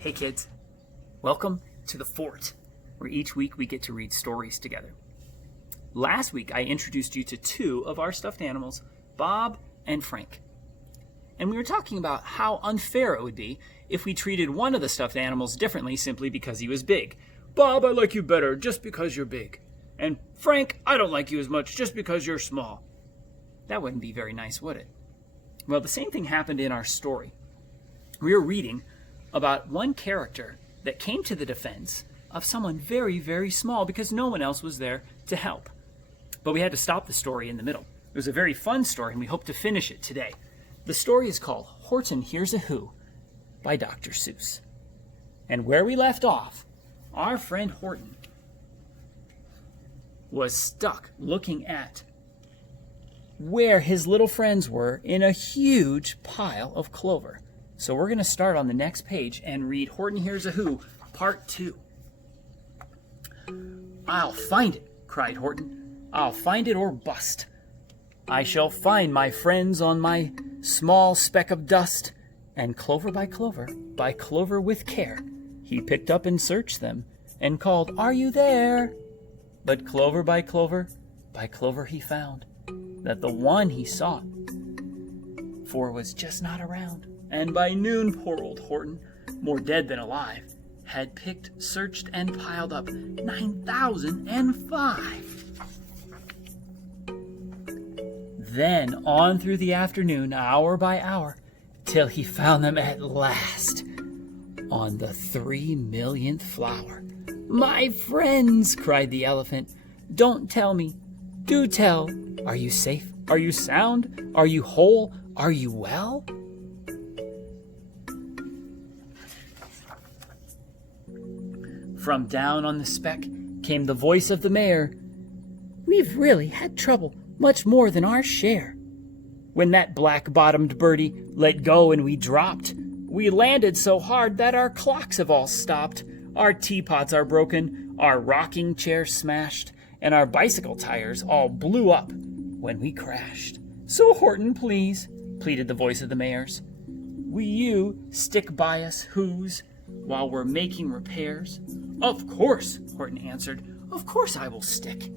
Hey kids, welcome to the Fort, where each week we get to read stories together. Last week I introduced you to two of our stuffed animals, Bob and Frank. And we were talking about how unfair it would be if we treated one of the stuffed animals differently simply because he was big. Bob, I like you better just because you're big. And Frank, I don't like you as much just because you're small. That wouldn't be very nice, would it? Well, the same thing happened in our story. We were reading about one character that came to the defense of someone very, very small because no one else was there to help. But we had to stop the story in the middle. It was a very fun story, and we hope to finish it today. The story is called Horton Hears a Who by Dr. Seuss. And where we left off, our friend Horton was stuck looking at where his little friends were in a huge pile of clover. So we're going to start on the next page and read Horton Hears a Who, Part 2. I'll find it, cried Horton. I'll find it or bust. I shall find my friends on my small speck of dust. And clover by clover with care, he picked up and searched them and called, Are you there? But clover by clover he found that the one he sought for was just not around. And by noon, poor old Horton, more dead than alive, had picked, searched, and piled up 9,005. Then on through the afternoon, hour by hour, till he found them at last on the 3,000,000th flower. My friends, cried the elephant, don't tell me, do tell. Are you safe? Are you sound? Are you whole? Are you well? From down on the speck came the voice of the mayor. We've really had trouble, much more than our share. When that black-bottomed birdie let go and we dropped, we landed so hard that our clocks have all stopped. Our teapots are broken, our rocking chair smashed, and our bicycle tires all blew up when we crashed. So Horton, please, pleaded the voice of the mayor's, will you stick by us, who's, while we're making repairs? Of course, Horton answered. Of course I will stick.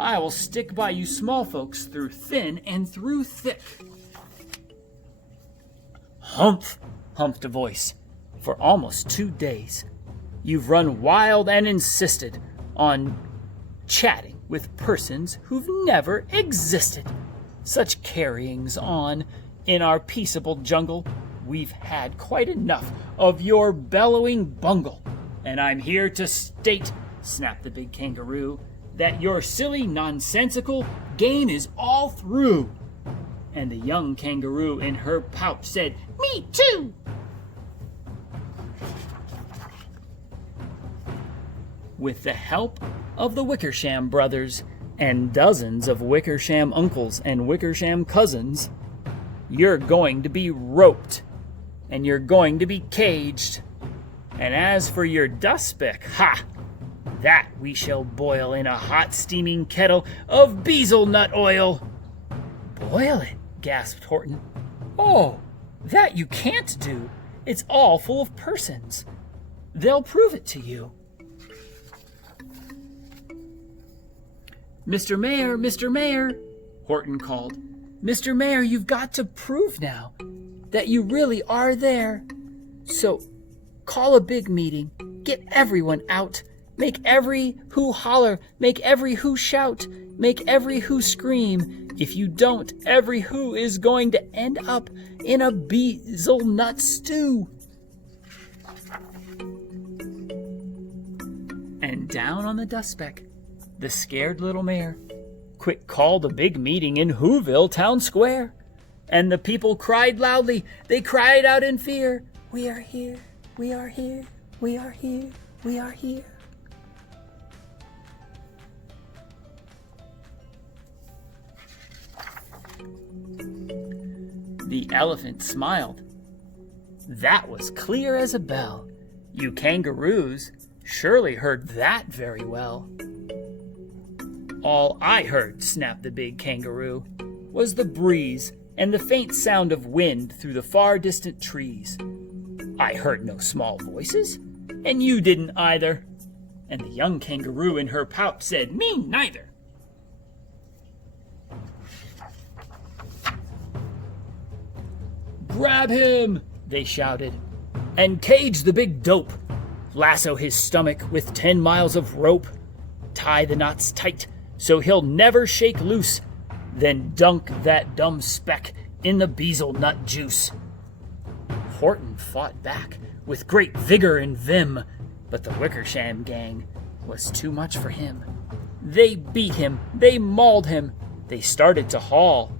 I will stick by you small folks through thin and through thick. Humph, humphed a voice. For almost 2 days, you've run wild and insisted on chatting with persons who've never existed. Such carryings on in our peaceable jungle. We've had quite enough of your bellowing bungle. And I'm here to state, snapped the big kangaroo, that your silly, nonsensical game is all through. And the young kangaroo in her pouch said, Me too! With the help of the Wickersham brothers and dozens of Wickersham uncles and Wickersham cousins, you're going to be roped, and you're going to be caged. And as for your dust speck, that we shall boil in a hot steaming kettle of bezel nut oil. Boil it, gasped Horton. Oh, that you can't do. It's all full of persons. They'll prove it to you. Mr. Mayor, Horton called. Mr. Mayor, you've got to prove now that you really are there. So call a big meeting, get everyone out, make every who holler, make every who shout, make every who scream. If you don't, every who is going to end up in a bezel nut stew. And down on the dust speck, the scared little mayor quick called a big meeting in Whoville Town Square. And the people cried loudly, they cried out in fear, We are here, we are here, we are here, we are here. The elephant smiled. That was clear as a bell. You kangaroos surely heard that very well. All I heard, snapped the big kangaroo, was the breeze and the faint sound of wind through the far distant trees. I heard no small voices, and you didn't either. And the young kangaroo in her pouch said, Me neither. Grab him, they shouted, and cage the big dope. Lasso his stomach with 10 miles of rope. Tie the knots tight so he'll never shake loose. Then dunk that dumb speck in the bezel nut juice. Horton fought back with great vigor and vim, but the Wickersham gang was too much for him. They beat him, they mauled him, they started to haul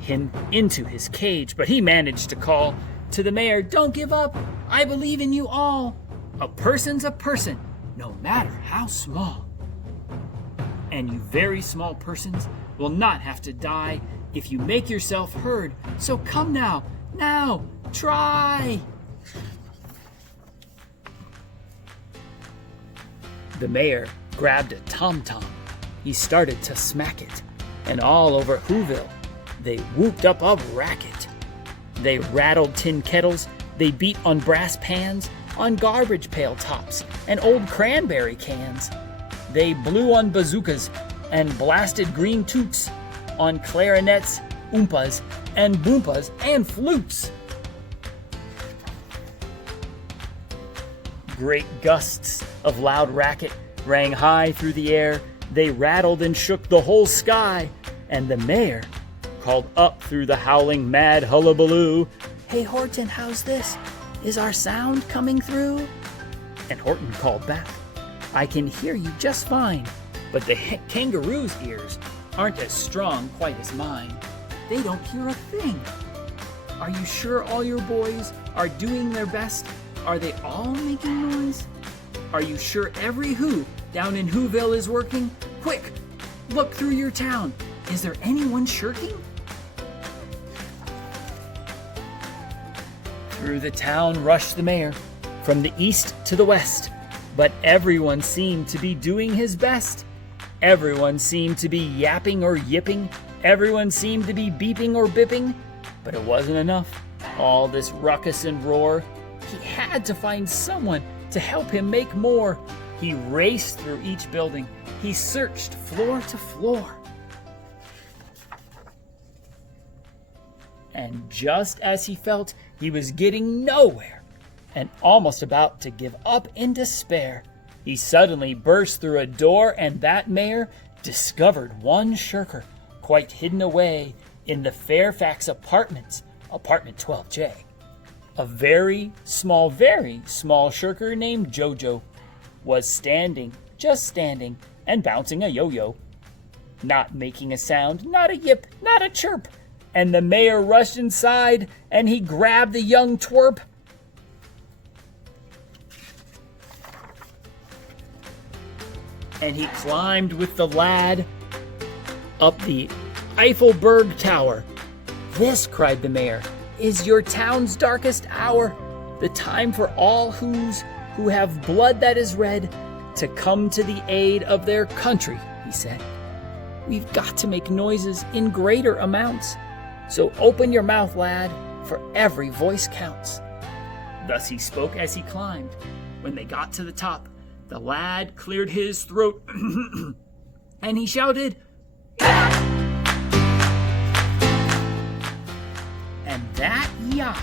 him into his cage, but he managed to call to the mayor, Don't give up, I believe in you all. A person's a person, no matter how small. And you very small persons will not have to die if you make yourself heard. So come now, try. The mayor grabbed a tom-tom. He started to smack it, and all over Whoville, they whooped up a racket. They rattled tin kettles, they beat on brass pans, on garbage pail tops, and old cranberry cans. They blew on bazookas and blasted green toots, on clarinets, oompas, and boompas, and flutes. Great gusts of loud racket rang high through the air. They rattled and shook the whole sky, and the mayor called up through the howling mad hullabaloo, Hey Horton, how's this? Is our sound coming through? And Horton called back, I can hear you just fine, but the kangaroo's ears aren't as strong quite as mine. They don't hear a thing. Are you sure all your boys are doing their best? Are they all making noise? Are you sure every who down in Whoville is working? Quick, look through your town. Is there anyone shirking? Through the town rushed the mayor, from the east to the west, but everyone seemed to be doing his best. Everyone seemed to be yapping or yipping. Everyone seemed to be beeping or bipping, but it wasn't enough. All this ruckus and roar, he had to find someone to help him make more. He raced through each building. He searched floor to floor. And just as he felt he was getting nowhere and almost about to give up in despair, he suddenly burst through a door, and that mayor discovered one shirker quite hidden away in the Fairfax Apartments, apartment 12J. A very small shirker named Jojo was standing, just standing, and bouncing a yo-yo. Not making a sound, not a yip, not a chirp. And the mayor rushed inside, and he grabbed the young twerp. And he climbed with the lad up the Eiffelberg Tower. This, cried the mayor, is your town's darkest hour. The time for all who have blood that is red to come to the aid of their country, he said. We've got to make noises in greater amounts. So open your mouth, lad, for every voice counts. Thus he spoke as he climbed. When they got to the top, the lad cleared his throat and he shouted, and that yop,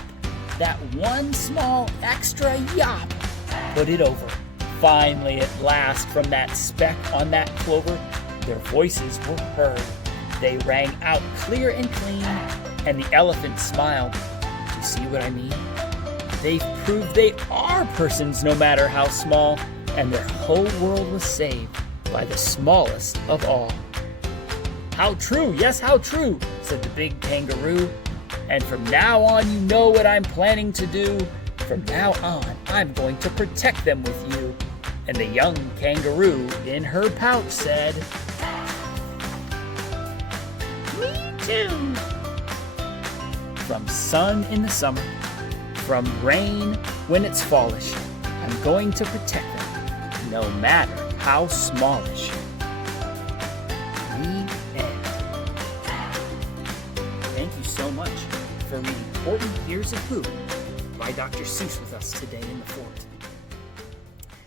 that one small extra yop, put it over. Finally, at last, from that speck on that clover, their voices were heard. They rang out clear and clean, and the elephant smiled. You see what I mean? They've proved they are persons no matter how small, and their whole world was saved by the smallest of all. How true, yes, how true, said the big kangaroo. And from now on, you know what I'm planning to do. From now on, I'm going to protect them with you. And the young kangaroo in her pouch said, Me too. From sun in the summer, from rain when it's fallish, I'm going to protect them, no matter how smallish. The end. Thank you so much for reading Horton Hears a Pooh by Dr. Seuss with us today in the fort.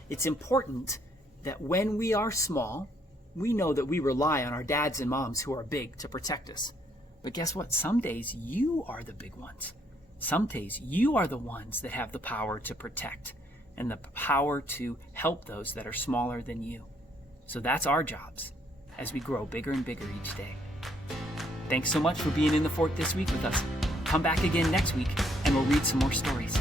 It's important that when we are small, we know that we rely on our dads and moms who are big to protect us. But guess what? Some days you are the big ones. Some days you are the ones that have the power to protect and the power to help those that are smaller than you. So that's our jobs as we grow bigger and bigger each day. Thanks so much for being in the fort this week with us. Come back again next week and we'll read some more stories.